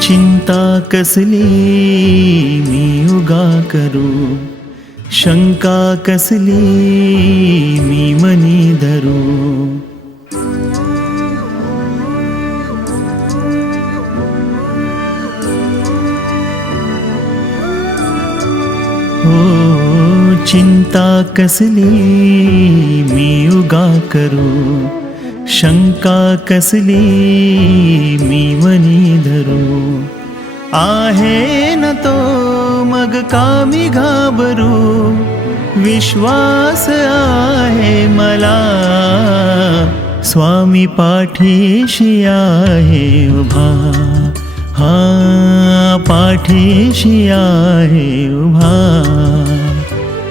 चिंता कसली मी उगा करू शंका कसली मी मनी धरू हो चिंता कसली मी उगा करू शंका कसली मी मनी धरू? आहे न तो मग कामी घाबरू? विश्वास आहे मला. स्वामी पाठीशी आहे उभा. हा पाठीशी आहे उभा.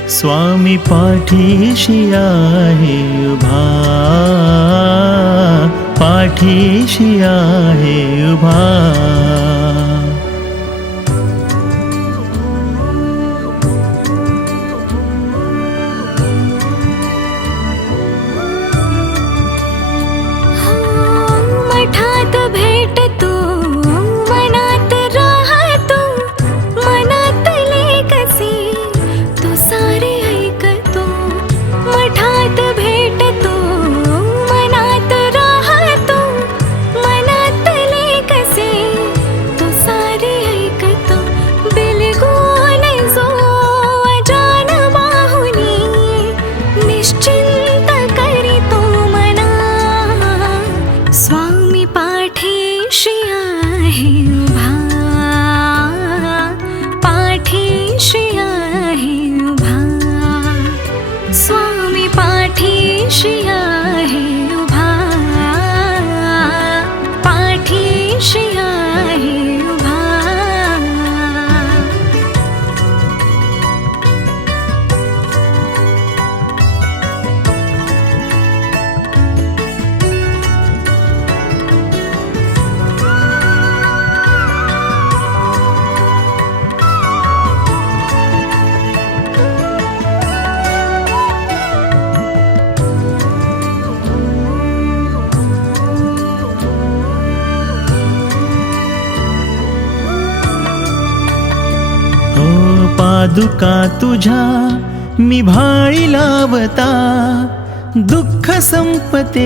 स्वामी पाठीशी आहे उभा. पाठीशी आहे उभा पाठीशी आहे उभा पाठीशी आहे उभा स्वामी पाठीशी आहे हो पादुका तुझ्या मी भाळी लावता दुःख संपते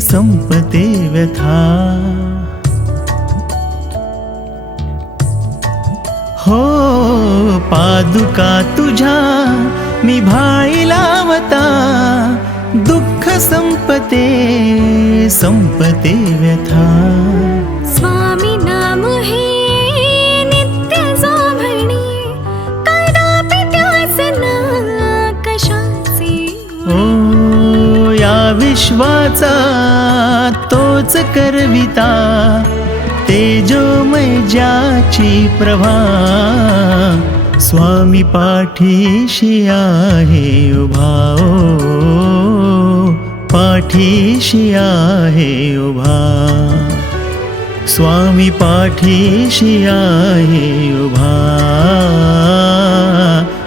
संपते व्यथा. हो पादुका तुझ्या मी भाळी लावता दुःख संपते संपते व्यथा. विश्वाचा तोच करविता तेजोमय ज्याची प्रभा. स्वामी पाठीशी आहे उभा पाठीशी आहे उभा. स्वामी पाठीशी आहे उभा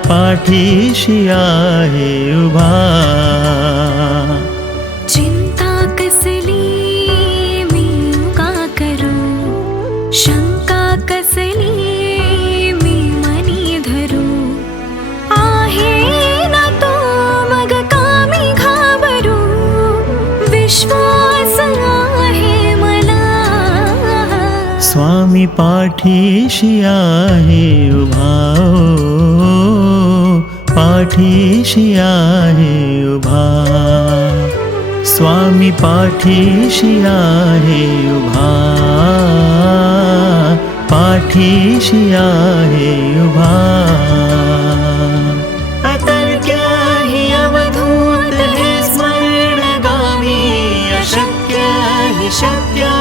पाठीशी आहे उभा. पाठीशी आहे उभाओ पाठीशी आहे उभा. स्वामी पाठीशी आहे पाठिशियाुभा पाठिशियाुभा स्मरणी शक्या शक्या